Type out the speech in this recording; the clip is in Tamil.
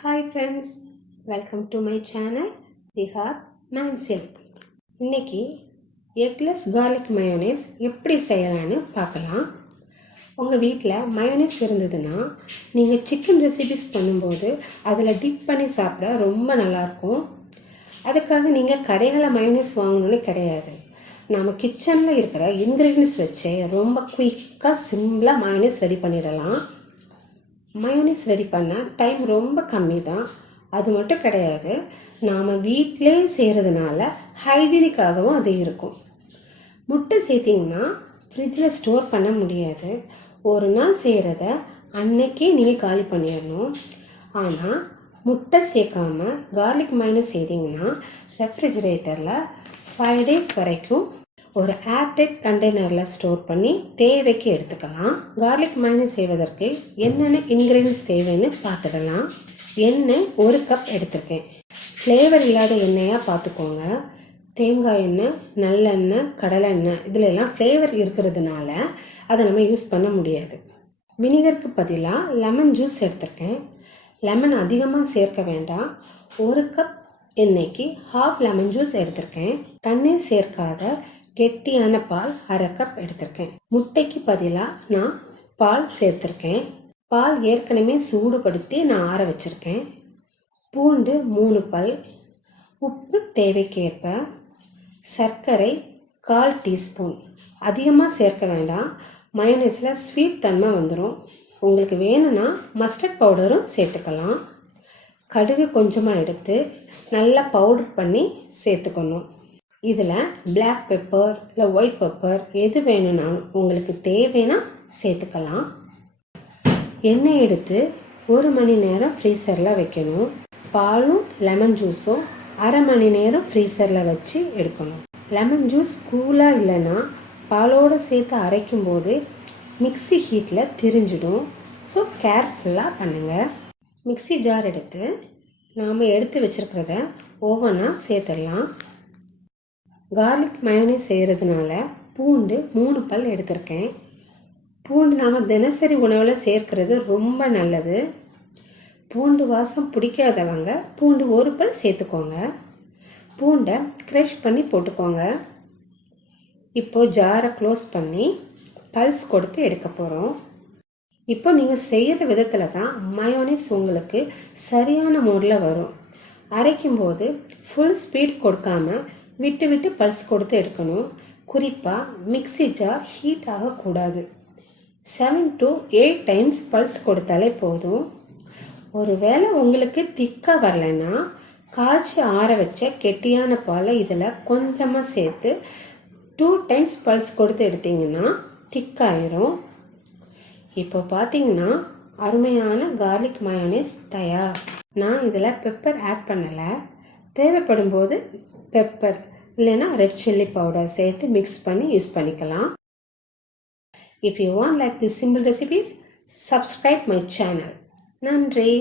Hi friends, welcome to my channel Vihar Manzil. இன்றைக்கி எக்லெஸ் கார்லிக் மயோனைஸ் எப்படி செய்யலான்னு பார்க்கலாம். உங்கள் வீட்டில் மயோனைஸ் இருந்ததுன்னா நீங்கள் சிக்கன் ரெசிபிஸ் பண்ணும்போது அதில் டிப் பண்ணி சாப்பிட ரொம்ப நல்லாயிருக்கும். அதுக்காக நீங்கள் கடைகளில் மயோனைஸ் வாங்கணுன்னு கிடையாது. நம்ம கிச்சனில் இருக்கிற இன்க்ரீடியன்ஸ் வச்சு ரொம்ப குயிக்காக சிம்பிளாக மயோனைஸ் ரெடி பண்ணிடலாம். மயோனைஸ் ரெடி பண்ண டைம் ரொம்ப கம்மி தான். அது மட்டும் கிடையாது, நாம் வீட்டிலே செய்கிறதுனால ஹைஜீனிக்காகவும் அது இருக்கும். முட்டை சேர்த்திங்கன்னா ஃப்ரிட்ஜில் ஸ்டோர் பண்ண முடியாது. ஒரு நாள் செய்கிறத அன்னைக்கே நீங்கள் காலி பண்ணிடணும். ஆனால் முட்டை சேர்க்காமல் கார்லிக் மயோனைஸ் செய்திங்கன்னா ரெஃப்ரிஜிரேட்டரில் 5 days வரைக்கும் ஒரு ஏர்டைட் கண்டெய்னரில் ஸ்டோர் பண்ணி தேவைக்கு எடுத்துக்கலாம். கார்லிக் மயோனைஸ் செய்வதற்கு என்னென்ன இன்க்ரீடியன்ஸ் தேவைன்னு பார்த்துடலாம். எண்ணெய் 1 கப் எடுத்துருக்கேன். ஃப்ளேவர் இல்லாத எண்ணெயாக பார்த்துக்கோங்க. தேங்காய் எண்ணெய், நல்லெண்ணெய், கடலை எண்ணெய் இதிலெல்லாம் ஃப்ளேவர் இருக்கிறதுனால அதை நம்ம யூஸ் பண்ண முடியாது. வினிகருக்கு பதிலாக லெமன் ஜூஸ் எடுத்துருக்கேன். லெமன் அதிகமாக சேர்க்க வேண்டாம். 1 கப் எண்ணெய்க்கு 1/2 லெமன் ஜூஸ் எடுத்திருக்கேன். தண்ணீர் சேர்க்காத கெட்டியான பால் 1/2 கப் எடுத்திருக்கேன். முட்டைக்கு பதிலாக நான் பால் சேர்த்துருக்கேன். பால் ஏற்கனவே சூடுபடுத்தி நான் ஆற வச்சுருக்கேன். பூண்டு 3 பல், உப்பு தேவைக்கேற்ப, சர்க்கரை 1/4 டீஸ்பூன். அதிகமாக சேர்க்க வேண்டாம், மயோனைஸில் ஸ்வீட் தன்மை வந்துடும். உங்களுக்கு வேணும்னா மஸ்டர்ட் பவுடரும் சேர்த்துக்கலாம். கடுகு கொஞ்சமாக எடுத்து நல்லா பவுடர் பண்ணி சேர்த்துக்கணும். இதில் பிளாக் பெப்பர் இல்லை ஒயிட் பெப்பர் எது வேணும்னாலும் உங்களுக்கு தேவைன்னா சேர்த்துக்கலாம். எண்ணெய் எடுத்து 1 மணி நேரம் ஃப்ரீசரில் வைக்கணும். பாலும் லெமன் ஜூஸும் 1/2 மணி நேரம் ஃப்ரீசரில் வச்சு எடுக்கணும். லெமன் ஜூஸ் கூலாக இல்லைன்னா பாலோடு சேர்த்து அரைக்கும்போது மிக்ஸி ஹீட்டில் திரிஞ்சிடும். ஸோ கேர்ஃபுல்லாக பண்ணுங்கள். மிக்ஸி ஜார் எடுத்து நாம் எடுத்து வச்சுருக்கிறத ஓவனாக சேர்த்துடலாம். கார்லிக் மயோனைஸ் செய்கிறதுனால பூண்டு 3 பல் எடுத்திருக்கேன். பூண்டு நாம் தினசரி உணவில் சேர்க்கிறது ரொம்ப நல்லது. பூண்டு வாசம் பிடிக்காதவங்க பூண்டு 1 பல் சேர்த்துக்கோங்க. பூண்டை க்ரஷ் பண்ணி போட்டுக்கோங்க. இப்போது ஜாரை க்ளோஸ் பண்ணி பல்ஸ் கொடுத்து எடுக்க போகிறோம். இப்போ நீங்கள் செய்கிற விதத்தில் தான் மயோனைஸ் உங்களுக்கு சரியான மோடில் வரும். அரைக்கும்போது ஃபுல் ஸ்பீட் கொடுக்காமல் விட்டு விட்டு பல்ஸ் கொடுத்து எடுக்கணும். குறிப்பாக மிக்ஸி ஜார் ஹீட் ஆகக்கூடாது. 7 to 8 டைம்ஸ் பல்ஸ் கொடுத்தாலே போதும். ஒருவேளை உங்களுக்கு திக்காக வரலைன்னா காய்ச்சி ஆற வச்ச கெட்டியான பாலை இதில் கொஞ்சமாக சேர்த்து 2 டைம்ஸ் பல்ஸ் கொடுத்து எடுத்திங்கன்னா திக்காயிரும். இப்போ பார்த்தீங்கன்னா அருமையான கார்லிக் மயோனைஸ் தயார். நான் இதில் பெப்பர் ஆட் பண்ணலை. தேவைப்படும் போது பெப்பர் இல்லைன்னா ரெட் சில்லி பவுடர் சேர்த்து மிக்ஸ் பண்ணி யூஸ் பண்ணிக்கலாம். If you want like this simple recipes, subscribe my channel. நன்றி.